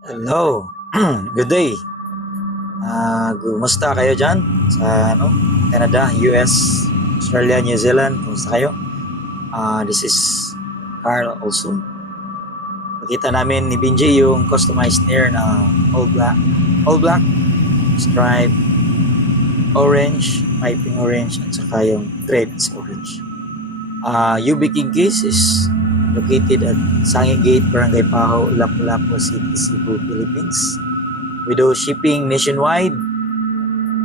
Hello. Good day. Kumusta kayo dyan? Sa Canada, US, Australia, New Zealand. Kumusta kayo? This is Carl also. Pakita namin ni Benji yung customized snare na all black, stripe, orange, piping orange, at saka yung threads orange. UB King Case is located at Sangay Gate, Barangay Paho, Lapu-Lapu City, Cebu, Philippines. We do shipping nationwide.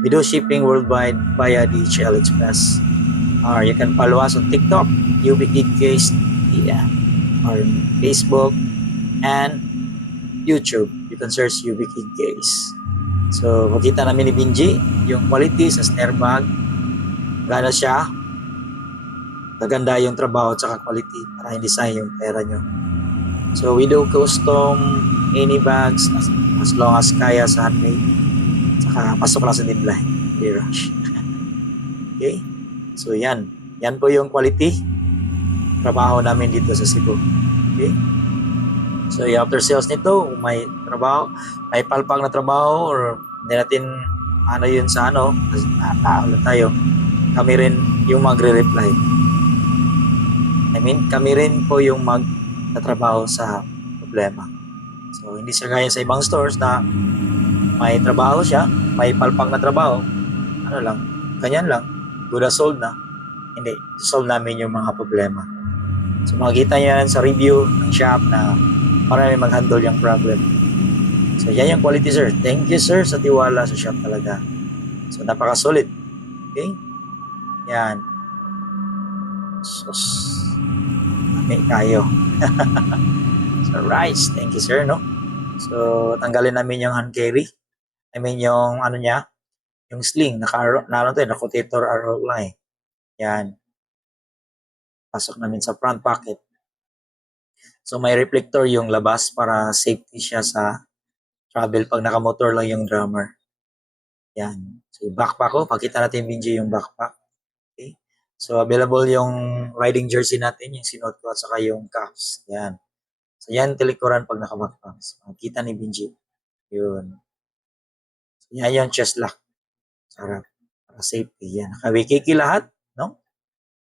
We do shipping worldwide via DHL Express. Or you can follow us on TikTok, UBKidCase, yeah, or Facebook and YouTube. You can search UBKidCase. So, makita namin ni Benji yung quality sa snare bag. Gana siya. Kaganda yung trabaho at saka quality para hindi sayang yung pera nyo. So, we do custom any bags as long as kaya sa handmade. Saka pasok lang sa deadline. Hindi rush. Okay? So, yan. Yan po yung quality trabaho namin dito sa Cebu. Okay? So, yung after sales nito, kung may trabaho, may palpag na trabaho or hindi natin yun sa kasi tao lang tayo, kami rin yung magre-reply. Kami rin po yung magtatrabaho sa problema. So, hindi siya gaya sa ibang stores na may trabaho siya, may palpag na trabaho, ganyan lang, good as sold na. Hindi, solve namin yung mga problema. So, makikita nyo yan sa review ng shop na marami mag-handle yung problem. So, yan yung quality, sir. Thank you, sir, sa tiwala sa shop talaga. So, napaka-solid. Okay? Yan. Sus. Mami kayo. So, rice. Thank you, sir, no? So, tanggalin namin yung hand carry. I mean, yung niya, yung sling, naka-rotator arrow lang eh. Yan. Pasok namin sa front pocket. So, may reflector yung labas para safety siya sa travel pag nakamotor lang yung drummer. Yan. So, yung backpack ko, pakita natin Benji yung backpack. Okay. So, available yung riding jersey natin, yung sinuot ko at saka yung cuffs. Yan. So, yan tilikuran pag naka-backpack. So, makita ni Benji. Yun. So, yan yung chest lock. Sarap. Para safety. Yan. Naka-wikiki lahat. No?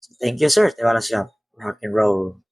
So, thank you, sir. Tiwala siya. Rock and roll.